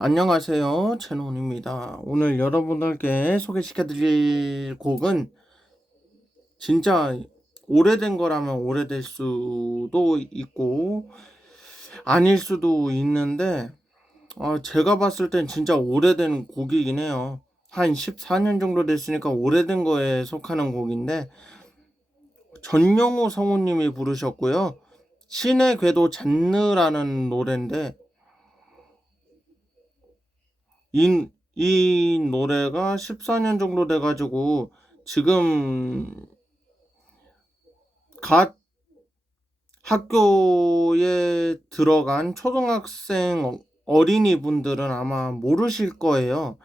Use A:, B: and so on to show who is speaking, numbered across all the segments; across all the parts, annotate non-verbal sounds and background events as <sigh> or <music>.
A: 안녕하세요. 채논입니다. 오늘 여러분들께 소개시켜 드릴 곡은 진짜 오래된 거라면 오래될 수도 있고 아닐 수도 있는데 어, 제가 봤을 땐 진짜 오래된 곡이긴 해요. 한 14년 정도 됐으니까 오래된 거에 속하는 곡인데 전용호 성우님이 부르셨고요. 신의 궤도 잔느라는 노래인데 이, 이 노래가 14년 정도 돼가지고 지금 갓 학교에 들어간 초등학생 어린이 분들은 아마 모르실 거예요.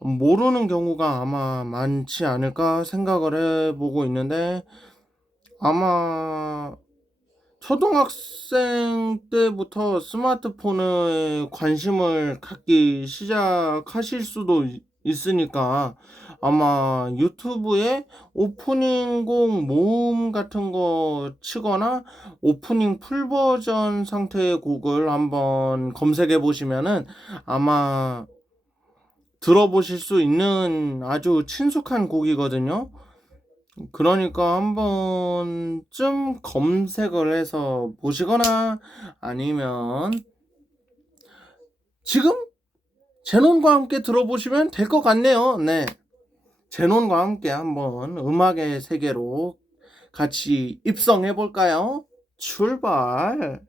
A: 모르는 경우가 아마 많지 않을까 생각을 해보고 있는데 아마 초등학생 때부터 스마트폰에 관심을 갖기 시작하실 수도 있- 있으니까 아마 유튜브에 오프닝 곡 모음 같은 거 치거나 오프닝 풀 버전 상태의 곡을 한번 검색해 보시면은 아마 들어보실 수 있는 아주 친숙한 곡이거든요. 그러니까 한 번쯤 검색을 해서 보시거나 아니면 지금 제논과 함께 들어보시면 될 것 같네요. 네. 제논과 함께 한번 음악의 세계로 같이 입성해 볼까요? 출발.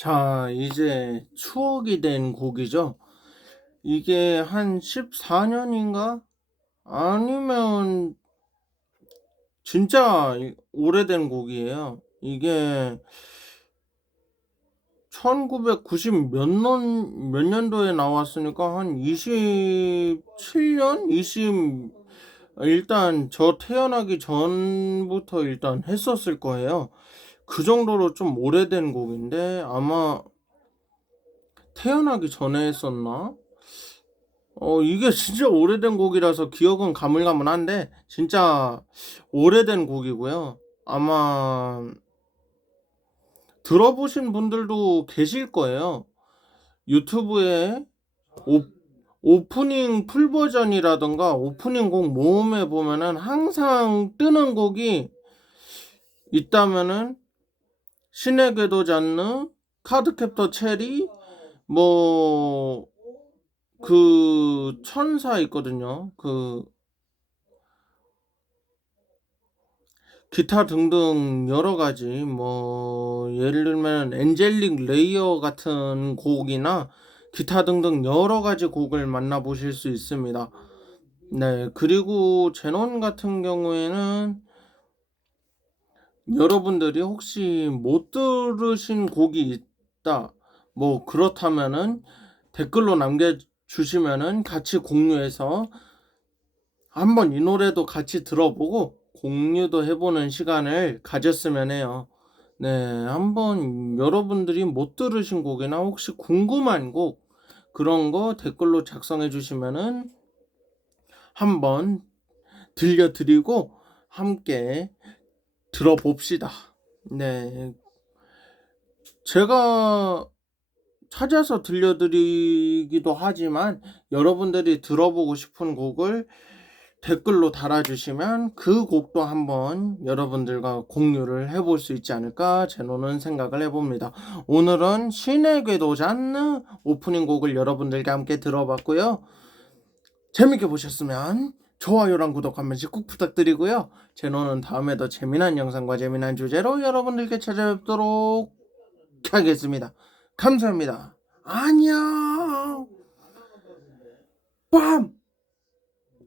A: 자, 이제 추억이 된 곡이죠. 이게 한 14년인가? 아니면 진짜 오래된 곡이에요. 이게 1990 몇 년, 몇 년도에 나왔으니까 한 27년? 20, 일단 저 태어나기 전부터 일단 했었을 거예요. 그 정도로 좀 오래된 곡인데 아마 태어나기 전에 했었나? 어, 이게 <laughs> 진짜 오래된 곡이라서 기억은 가물가물한데 진짜 오래된 곡이고요. 아마 들어보신 분들도 계실 거예요. 유튜브에 오, 오프닝 풀 버전이라던가 오프닝 곡 모음에 보면은 항상 뜨는 곡이 있다면은 신의 궤도 잔느, 카드캡터 체리, 뭐, 그, 천사 있거든요. 그, 기타 등등 여러 가지, 뭐, 예를 들면 엔젤릭 레이어 같은 곡이나 기타 등등 여러 가지 곡을 만나보실 수 있습니다. 네, 그리고 제논 같은 경우에는 여러분들이 혹시 못 들으신 곡이 있다. 뭐 그렇다면은 댓글로 남겨 주시면은 같이 공유해서 한번 이 노래도 같이 들어보고 공유도 해보는 시간을 가졌으면 해요. 네, 한번 여러분들이 못 들으신 곡이나 혹시 궁금한 곡 그런 거 댓글로 작성해 주시면은 한번 들려드리고 함께 들어봅시다. 네. 제가 찾아서 들려드리기도 하지만 여러분들이 들어보고 싶은 곡을 댓글로 달아주시면 그 곡도 한번 여러분들과 공유를 해볼 수 있지 않을까 제노는 생각을 해봅니다. 오늘은 신의 궤도 잔느 오프닝 곡을 여러분들과 함께 들어봤고요. 재밌게 보셨으면 좋아요랑 구독 한 번씩 꼭 부탁드리고요. 제노는 다음에 더 재미난 영상과 재미난 주제로 여러분들께 찾아뵙도록 하겠습니다. 감사합니다. 안녕. 빰!